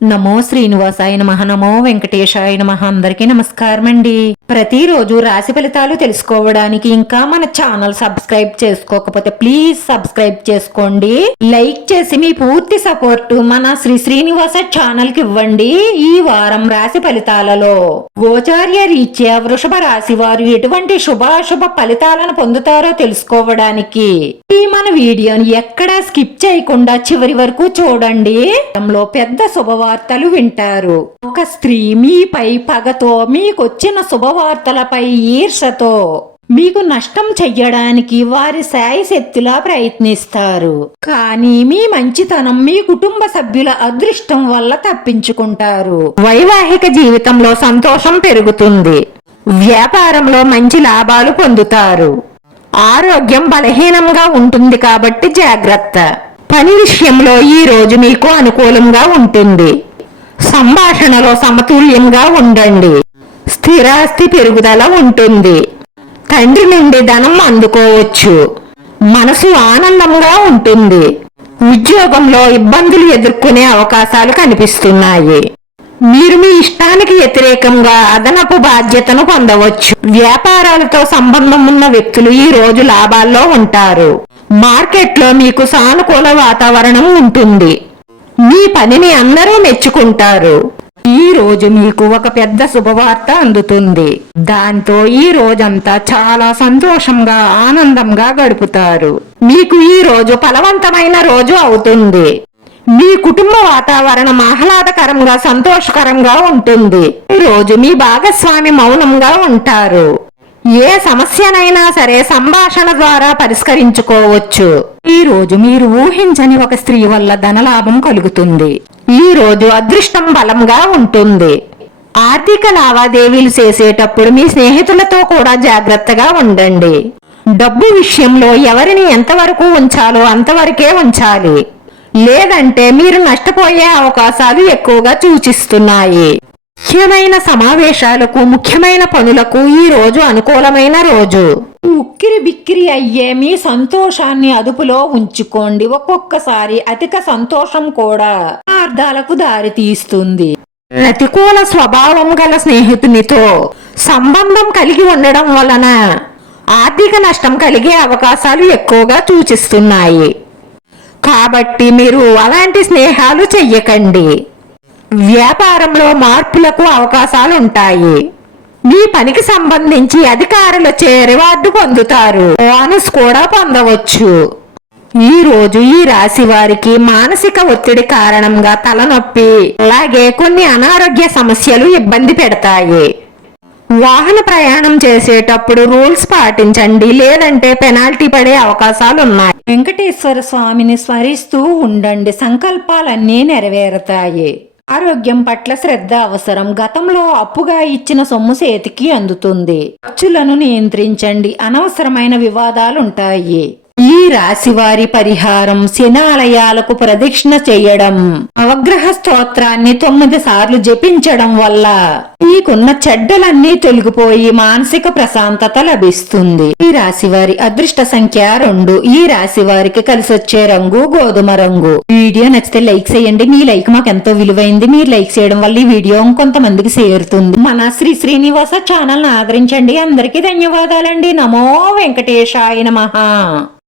నమో శ్రీనివాసాయ నమః. నమో వెంకటేశాయ నమః. అందరికీ నమస్కారం అండి. ప్రతిరోజు రాశి ఫలితాలు తెలుసుకోవడానికి ఇంకా మన ఛానల్ సబ్స్క్రైబ్ చేసుకోకపోతే ప్లీజ్ సబ్స్క్రైబ్ చేసుకోండి. లైక్ చేసి మీ పూర్తి సపోర్ట్ మన శ్రీనివాస ఛానల్ కి ఇవ్వండి. ఈ వారం రాశి ఫలితాలలో గోచార్య రీత్యా వృషభ రాశి వారు ఎటువంటి శుభాశుభ ఫలితాలను పొందుతారో తెలుసుకోవడానికి ఈ మన వీడియోని ఎక్కడా స్కిప్ చేయకుండా చివరి వరకు చూడండి. పెద్ద శుభవార్తలు వింటారు. ఒక స్త్రీ మీపై పగతో, మీకొచ్చిన శుభవార్తలపై ఈర్షతో మీకు నష్టం చెయ్యడానికి వారి శాయశక్తిలా ప్రయత్నిస్తారు. కానీ మీ మంచితనం మీ కుటుంబ సభ్యుల అదృష్టం వల్ల తప్పించుకుంటారు. వైవాహిక జీవితంలో సంతోషం పెరుగుతుంది. వ్యాపారంలో మంచి లాభాలు పొందుతారు. ఆరోగ్యం బలహీనంగా ఉంటుంది కాబట్టి జాగ్రత్త. పని విషయంలో ఈ రోజు మీకు అనుకూలంగా ఉంటుంది. సంభాషణలో సమతుల్యంగా ఉండండి. స్థిరాస్తి పెరుగుదల ఉంటుంది. తండ్రి నుండి ధనం అందుకోవచ్చు. మనసు ఆనందంగా ఉంటుంది. ఉద్యోగంలో ఇబ్బందులు ఎదుర్కొనే అవకాశాలు కనిపిస్తున్నాయి. మీరు మీ ఇష్టానికి వ్యతిరేకంగా అదనపు బాధ్యతను పొందవచ్చు. వ్యాపారాలతో సంబంధం ఉన్న వ్యక్తులు ఈ రోజు లాభాల్లో ఉంటారు. మార్కెట్లో మీకు సానుకూల వాతావరణం ఉంటుంది. మీ పనిని అందరూ మెచ్చుకుంటారు. ఈ రోజు మీకు ఒక పెద్ద శుభవార్త అందుతుంది. దాంతో ఈ రోజంతా చాలా సంతోషంగా ఆనందంగా గడుపుతారు. మీకు ఈ రోజు ఫలవంతమైన రోజు అవుతుంది. మీ కుటుంబ వాతావరణం ఆహ్లాదకరంగా సంతోషకరంగా ఉంటుంది. ఈ రోజు మీ భాగస్వామి మౌనంగా ఉంటారు. ఏ సమస్యనైనా సరే సంభాషణ ద్వారా పరిష్కరించుకోవచ్చు. ఈ రోజు మీరు ఊహించని ఒక స్త్రీ వల్ల ధనలాభం కలుగుతుంది. ఈ రోజు అదృష్టం బలంగా ఉంటుంది. ఆర్థిక లావాదేవీలు చేసేటప్పుడు మీ స్నేహితులతో కూడా జాగ్రత్తగా ఉండండి. డబ్బు విషయంలో ఎవరిని ఎంతవరకు ఉంచాలో అంతవరకే ఉంచాలి. లేదంటే మీరు నష్టపోయే అవకాశాలు ఎక్కువగా సూచిస్తున్నాయి. ముఖ్యమైన సమావేశాలకు, ముఖ్యమైన పనులకు ఈ రోజు అనుకూలమైన రోజు. ఉక్కిరి బిక్కిరి అయ్యే మీ సంతోషాన్ని అదుపులో ఉంచుకోండి. ఒక్కొక్కసారి అధిక సంతోషం కూడా అర్థాలకు దారి తీస్తుంది. ప్రతికూల స్వభావం గల స్నేహితునితో సంబంధం కలిగి ఉండడం వలన ఆర్థిక నష్టం కలిగే అవకాశాలు ఎక్కువగా సూచిస్తున్నాయి. కాబట్టి మీరు అలాంటి స్నేహాలు చెయ్యకండి. వ్యాపారంలో మార్పులకు అవకాశాలు ఉంటాయి. మీ పనికి సంబంధించి అధికారులచే రివార్డు పొందుతారు. బోనస్ కూడా పొందవచ్చు. ఈ రోజు ఈ రాశి వారికి మానసిక ఒత్తిడి కారణంగా తలనొప్పి, అలాగే కొన్ని అనారోగ్య సమస్యలు ఇబ్బంది పెడతాయి. వాహన ప్రయాణం చేసేటప్పుడు రూల్స్ పాటించండి, లేదంటే పెనాల్టీ పడే అవకాశాలు ఉన్నాయి. వెంకటేశ్వర స్వామిని స్మరిస్తూ ఉండండి. సంకల్పాలన్నీ నెరవేరుతాయి. ఆరోగ్యం పట్ల శ్రద్ధ అవసరం. గతంలో అప్పుగా ఇచ్చిన సొమ్ము చేతికి అందుతుంది. ఖర్చులను నియంత్రించండి. అనవసరమైన వివాదాలుంటాయి. ఈ రాశి వారి పరిహారం శనాలయాలకు ప్రదక్షిణ చేయడం, నవగ్రహ స్తోత్రాన్ని 9 సార్లు జపించడం వల్ల మీకున్న చెడ్డలన్నీ తొలగిపోయి మానసిక ప్రశాంతత లభిస్తుంది. ఈ రాశి వారి అదృష్ట సంఖ్య 2. ఈ రాశి వారికి కలిసొచ్చే రంగు గోధుమ రంగు. వీడియో నచ్చితే లైక్ చేయండి. మీ లైక్ మాకు ఎంతో విలువైంది. మీరు లైక్ చేయడం వల్ల ఈ వీడియో ఇంకొంతమందికి చేరుతుంది. మన శ్రీనివాస ఛానల్ ను ఆదరించండి. అందరికీ ధన్యవాదాలండి. నమో వెంకటేశాయ నమః.